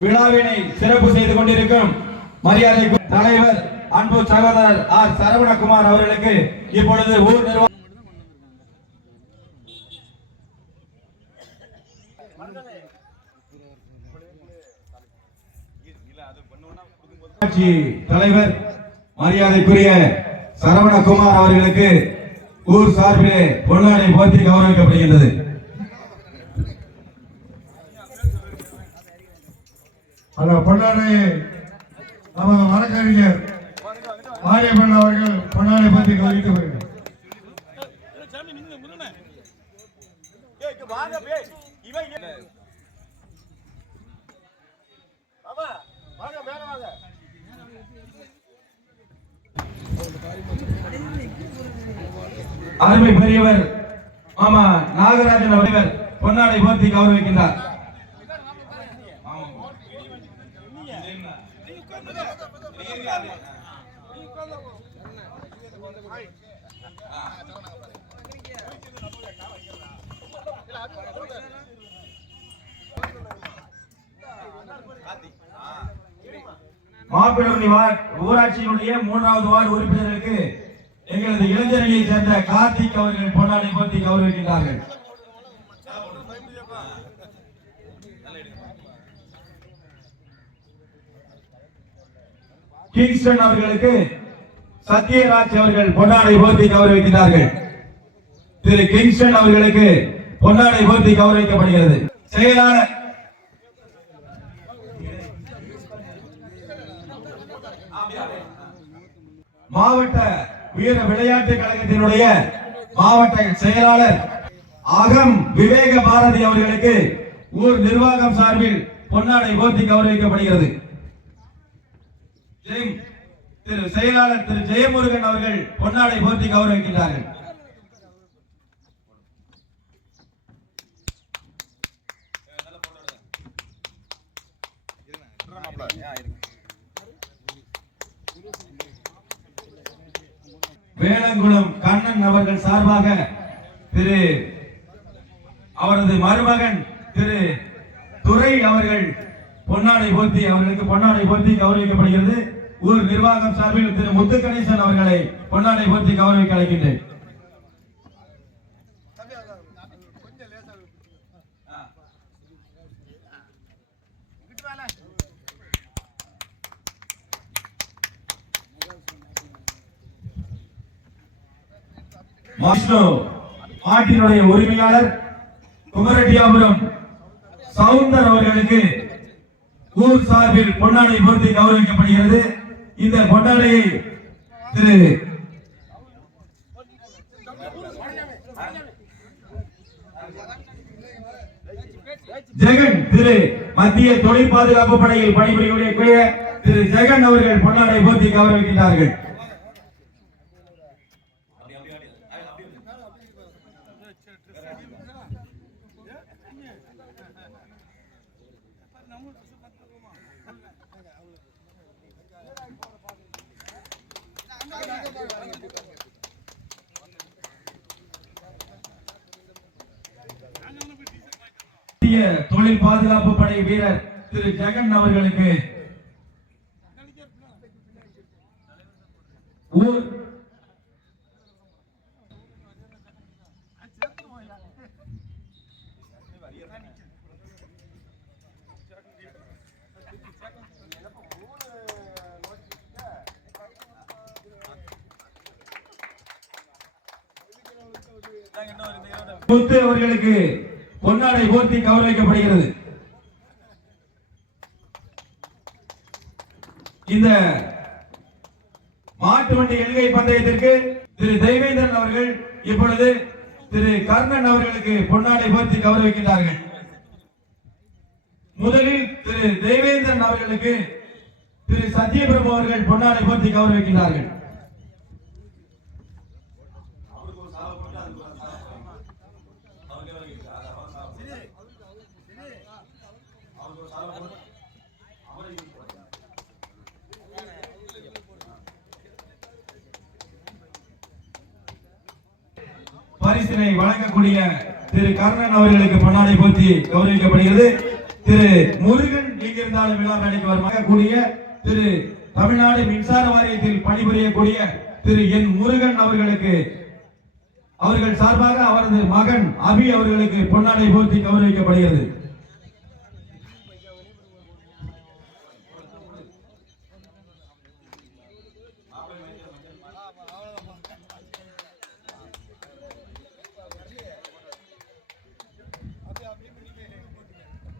விழாவினை சிறப்பு செய்து கொண்டிருக்கும் மரியாதை தலைவர் அன்பு சகோதரர் ஆர் சரவணகுமார் அவர்களுக்கு இப்பொழுது ஊர் நிர்வாகம் தலைவர் மரியாதைக்குரிய சரவணகுமார் அவர்களுக்கு ஊர் சார்பிலே பொன்னாடை போர்த்தி கௌரவிக்கப்படுகின்றது. அந்த பொன்னாடை நமது வழக்கறிஞர் மாரியப்பன் அவர்கள் பொன்னாடை பற்றி கவனித்து வருகிறார். அருமை பெரியவர் ஆமா நாகராஜன் அவர்கள் பொன்னாடை போர்த்தி கௌரவிக்கின்றார். மாப்பிள்ளை வார்டு ஊராட்சியினுடைய மூன்றாவது வார்டு உறுப்பினருக்கு எங்களது இளைஞர்களை சேர்ந்த கார்த்திக் அவர்கள் பொன்னாடி போர்த்தி கௌரவிக்கின்றார்கள் கிங்ஸ்டன் அவர்களுக்கு சத்யராஜ் அவர்கள் பொன்னாடை போர்த்தி கௌரவிக்கிறார்கள் திரு கிங்ஸ்டன் அவர்களுக்கு பொன்னாடை போர்த்தி கௌரவிக்கப்படுகிறது செயலாளர் மாவட்ட வீர விளையாட்டு கழகத்தினுடைய மாவட்ட செயலாளர் அகம் விவேக பாரதி அவர்களுக்கு ஊர் நிர்வாகம் சார்பில் பொன்னாடை போர்த்தி கௌரவிக்கப்படுகிறது. ஜெயம் திரு செயலாளர் திரு ஜெயமுருகன் அவர்கள் பொன்னாடை போர்த்தி கௌரவிக்கின்றார்கள். வேளங்குளம் கண்ணன் அவர்கள் சார்பாக திரு அவரது மருமகன் திரு துரை அவர்கள் பொன்னாடை போர்த்தி அவர்களுக்கு பொன்னாடை போர்த்தி கௌரவிக்கப்படுகிறது. ஊர் நிர்வாகம் சார்பில் திரு முத்து கணேசன் அவர்களை பொன்னாடை போர்த்தி கௌரவிக்க அழைக்கின்றேன். மாஸ்டோ ஆட்டினுடைய உரிமையாளர் குமரட்டியாபுரம் சவுந்தர் அவர்களுக்கு ஊர் சார்பில் பொன்னாடை பொறுத்து கௌரவிக்கப்படுகிறது. இந்த பொன்னாடையை திரு ஜெகன் திரு மத்திய தொழில் பாதுகாப்பு படையில் பணிபுரியக்கூடிய திரு ஜெகன் அவர்கள் பொன்னாடை போர்த்தி கௌரவிக்கின்றார்கள். தொழில் பாதுகாப்பு படை வீரர் திரு ஜெகன் அவர்களுக்கு ஊர். அவர்களுக்கு பொன்னாடை போர்த்தி கௌரவிக்கப்படுகிறது. இந்த மாட்டு வண்டி எல்கை பந்தயத்திற்கு திரு தெய்வேந்திரன் அவர்கள் இப்பொழுது திரு கர்ணன் அவர்களுக்கு பொன்னாடை போர்த்தி கௌரவிக்கின்றார்கள். முதலில் திரு தெய்வேந்திரன் அவர்களுக்கு திரு சத்யபிரபு அவர்கள் பொன்னாடை போர்த்தி கௌரவிக்கின்றார்கள். பரிசினை வழங்கக்கூடிய திரு கர்ணன் அவர்களுக்கு பண்ணாடை போற்றி கௌரவிக்கப்படுகிறது. திரு முருகன் இங்கே எங்கிருந்தாலும் விழா மேடைக்கு வரக்கூடிய திரு தமிழ்நாடு மின்சார வாரியத்தில் பணிபுரியக்கூடிய திரு என் முருகன் அவர்களுக்கு அவர்கள் சார்பாக அவரது மகன் அபி அவர்களுக்கு பொன்னாடை போற்றி கௌரவிக்கப்படுகிறது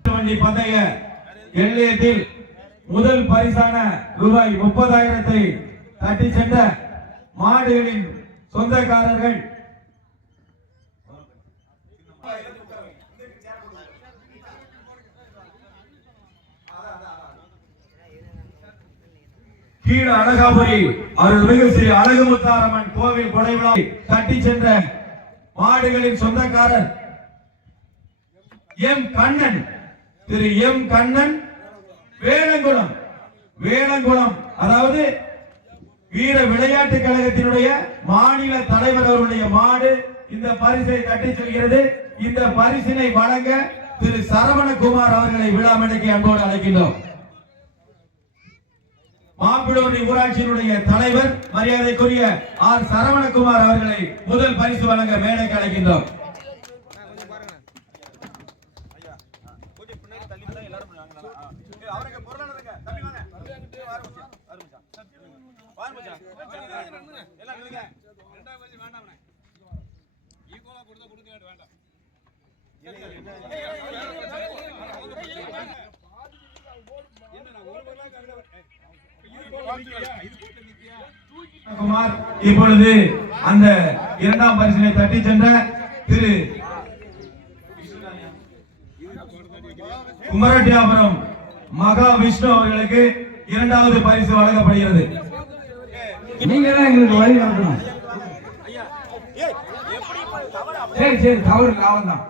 வண்டி பந்தய நிலையத்தில் முதல் பரிசான ரூபாய் முப்பதாயிரத்தை தட்டி சென்ற மாடுகளின் சொந்தக்காரர்கள். கீழ அழகாபுரி அருள்மிகு ஸ்ரீ அழகுமுத்தாரம்மன் கோவில் கொடைவிழா தட்டி சென்ற மாடுகளின் சொந்தக்காரர். எம் கண்ணன். திரு எம் கண்ணன் வேளங்குளம் வேளங்குளம் அதாவது வீர விளையாட்டு கழகத்தினுடைய மாநில தலைவர் அவருடைய மாடு இந்த பரிசை தட்டி செல்கிறது. இந்த பரிசினை வழங்க திரு சரவணகுமார் அவர்களை விழா மேடைக்கு அன்போடு அழைக்கின்றோம். மாப்பிளோரி ஊராட்சியினுடைய தலைவர் மரியாதைக்குரிய ஆர் சரவணகுமார் அவர்களை முதல் பரிசு வழங்க மேடைக்கு அழைக்கின்றோம் அவருக்கு பொருளாதாரங்க தம்பி வாங்க வாரு மச்சான் வாரு மச்சான் வாரு மச்சான் எல்லாம் நில்லுங்க ரெண்டாவது கொஞ்சம் வேண்டாம் ஈக்குவலா கொடுத்தா கொடுக்க வேண்டாம் குமார் இப்பொழுது அந்த இரண்டாம் பரிசினை தட்டி சென்ற திரு குமரட்டியாபுரம் மகா விஷ்ணு அவர்களுக்கு இரண்டாவது பரிசு வழங்கப்படுகிறது. நீங்க தான் எங்களுக்கு வழி நடத்தணும். சரி சரி தவறு லாபம் தான்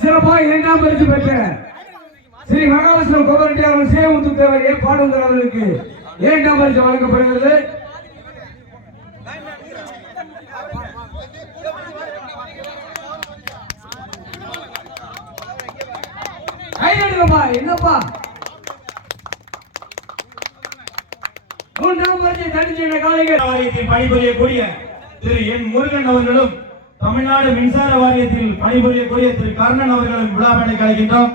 சிறப்பாக இரண்டாம் பரிசு பெற்ற ஸ்ரீ மகாவிஷ்ணு கோபரெட்டி அவர்கள் சேமுத்து தேவர் ஏ அவர்களுக்கு இரண்டாம் பரிசு வழங்கப்படுகிறது. கைதடுங்கப்பா என்னப்பா? பரிசை காலைகள் வாரியத்தில் பணிபுரியக்கூடிய திரு என் முருகன் அவர்களும் தமிழ்நாடு மின்சார வாரியத்தில் பணிபுரியக்கூடிய திரு கர்ணன் அவர்களும் அழைக்கின்றோம்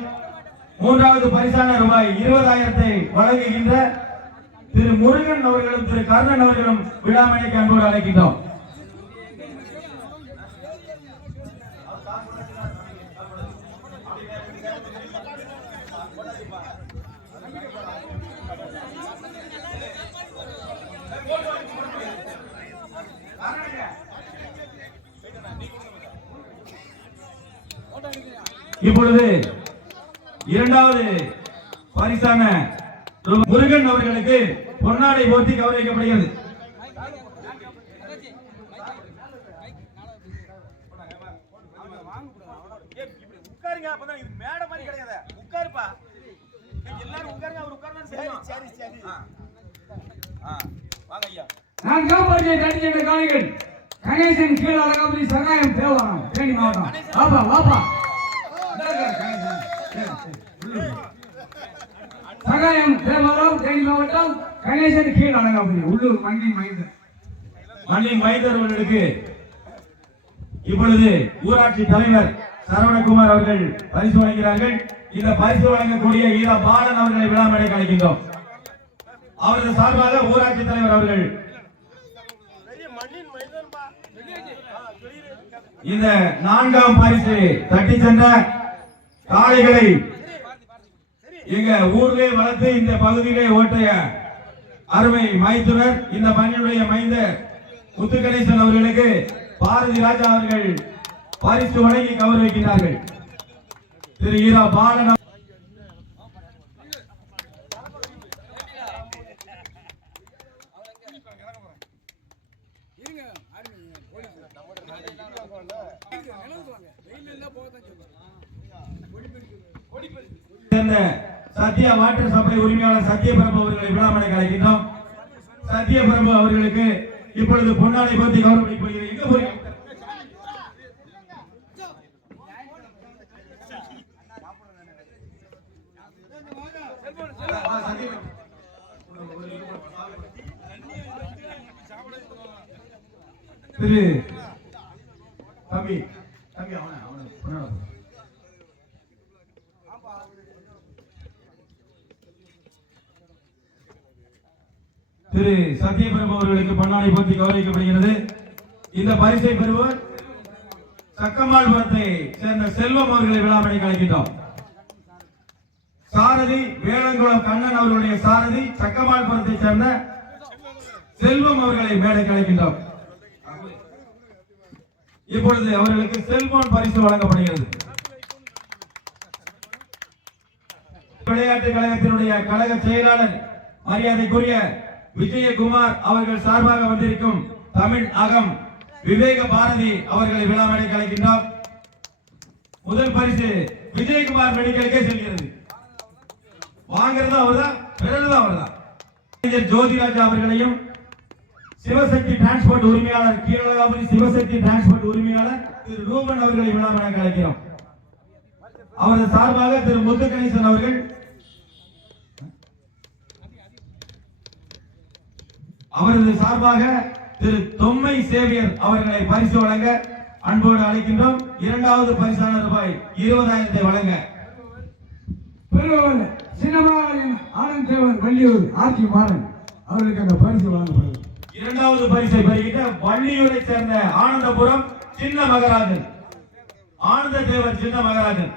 மூன்றாவது பரிசான ரூபாய் இருபதாயிரத்தை வழங்குகின்ற திரு முருகன் அவர்களும் திரு கர்ணன் அவர்களும் விழா அன்போடு அழைக்கின்றோம். இப்பொழுது இரண்டாவது பரிசான முருகன் அவர்களுக்கு பொன்னாடை போர்த்தி கௌரவிக்கப்படுகிறது. உட்காருங்க அப்பதான் இது மேடை மாதிரி கிடையாது. உட்காருப்பா. எல்லாரும் உட்காருங்க அவர் உட்கார்ந்தாலும் சரி சரி சரி. வாங்க ஐயா. நான்காம் பரிசை தனிச்சீங்க காலைகள் கணேசன் கீழ் அழகாபுரி சகாயம் தேவாரம் தேனி மாவட்டம். வாப்பா வாப்பா. சகாயம் தேவாரம் தேனி மாவட்டம். கணேசன் கீழ் அழகாபுரி உள்ளூர் மங்கி மைந்தர். மண்ணின் மைந்தர் அவர்களுக்கு இப்பொழுது ஊராட்சி தலைவர் சரவணகுமார் அவர்கள் பரிசு வழங்குகிறார்கள் இந்த பரிசு வழங்கக்கூடிய ஈரா பாலன் அவர்களை விழா மேடைக்கு அழைக்கின்றோம் அவரது சார்பாக ஊராட்சி தலைவர் அவர்கள் இந்த நான்காம் பரிசு தட்டி சென்ற காளைகளை எங்க ஊர்லே வளர்த்து இந்த பகுதியிலே ஓட்டைய அருமை மைத்துனர் இந்த மண்ணினுடைய மைந்தர் முத்துகணேசன் அவர்களுக்கு பாரதி ராஜா அவர்கள் பரிசு வழங்கி கௌரவிக்கிறார்கள் திரு ஈரா பாலன் சேர்ந்த சத்யா வாட்டர் சப்ளை உரிமையாளர் சத்யபிரபு அவர்களை விழாமலை கலைக்கின்றோம். சத்யபிரபு அவர்களுக்கு இப்பொழுது பொன்னாடை போத்தி கௌரவிக்கப்படுகிறது எங்க போய் திரு தம்பி தம்பி அவன அவன திரு சத்யபிரபு அவர்களுக்கு பொன்னாடை போட்டி கௌரவிக்கப்படுகிறது. இந்த பரிசை பெறுவோர் சக்கமாள்புரத்தை சேர்ந்த செல்வம் அவர்களை விழாமணி கலைக்கின்றோம் சாரதி வேளங்குளம் கண்ணன் அவர்களுடைய சாரதி சக்கமாள்புரத்தை சேர்ந்த செல்வம் அவர்களை மேடை கலைக்கின்றோம் இப்பொழுது அவர்களுக்கு செல்போன் பரிசு வழங்கப்படுகிறது. விளையாட்டு கழகத்தினுடைய கழக செயலாளர் மரியாதைக்குரிய விஜயகுமார் அவர்கள் சார்பாக வந்திருக்கும் தமிழ் அகம் விவேக பாரதி அவர்களை விழாமடை கலைக்கின்றோம். முதல் பரிசு விஜயகுமார் மெடிக்கலுக்கே செல்கிறது. வாங்குறதும் அவர்தான் பெறதும் அவர்தான். ஜோதிராஜ் ஜோதிராஜா அவர்களையும் சிவசக்தி டிரான்ஸ்போர்ட் உரிமையாளர் கீழகாபுரி சிவசக்தி டிரான்ஸ்போர்ட் உரிமையாளர் திரு ரூபன் அவர்களை விழாமடை கலைக்கிறோம். அவரது சார்பாக திரு முத்து கணேசன் அவர்கள் அவரது சார்பாக திரு தொம்மை சேவியர் அவர்களை பரிசு வழங்க அன்போடு அழைக்கின்றோம். இரண்டாவது பரிசான ரூபாய் இருபதாயிரத்தை வழங்க. பெருவர் சின்னமகன் ஆனந்த் தேவன் வள்ளியூர் ஆர்த்தி மாறன் அவர்களுக்கு அந்த பரிசு வழங்கப்படுகிறது. இரண்டாவது பரிசை பெறுகின்ற வள்ளியூரை சேர்ந்த ஆனந்தபுரம் சின்ன மகராஜன். ஆனந்த தேவர் சின்ன மகராஜன்.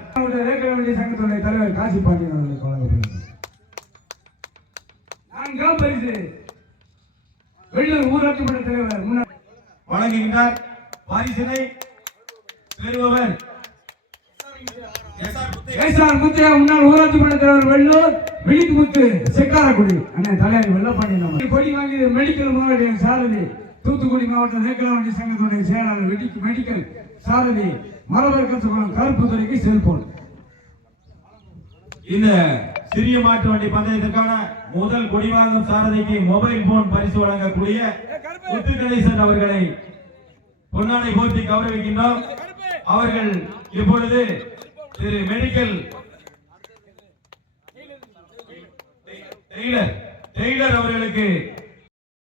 சங்கத்துடைய தலைவர் காசி பாண்டியன் அவர்களுக்கு வழங்கப்படுகிறது. நான்காம் பரிசு. வெள்ளூர் ஊராட்சி மன்ற தலைவர் முன்னாள் வழங்குகின்றார் பரிசினை பெறுபவர். முத்தையா. எஸ்ஆர் முத்தையா முன்னாள் ஊராட்சி மன்ற தலைவர் வெள்ளூர் விழித்து முத்து செக்காரக்குடி அண்ணன் தலைவர் வெள்ளப்பாண்டியன் நம்ம கொடி வாங்கியது மெடிக்கல் மாவட்ட சாரதி தூத்துக்குடி மாவட்ட ரேக்கலவண்டி சங்கத்துடைய செயலாளர் மெடிக்கல் சாரதி மரபர் கருப்பு துறைக்கு செல்போன் இந்த சிறிய மாட்டு வண்டி பந்தயத்திற்கான முதல் குடிவாங்கும் சாரதிக்கு மொபைல் போன் பரிசு வழங்கக்கூடிய முத்து கணேசன் அவர்களை பொன்னாடை போர்த்தி கௌரவிக்கின்றோம். அவர்கள் இப்பொழுது திரு மெடிக்கல் டெய்லர் டெய்லர் அவர்களுக்கு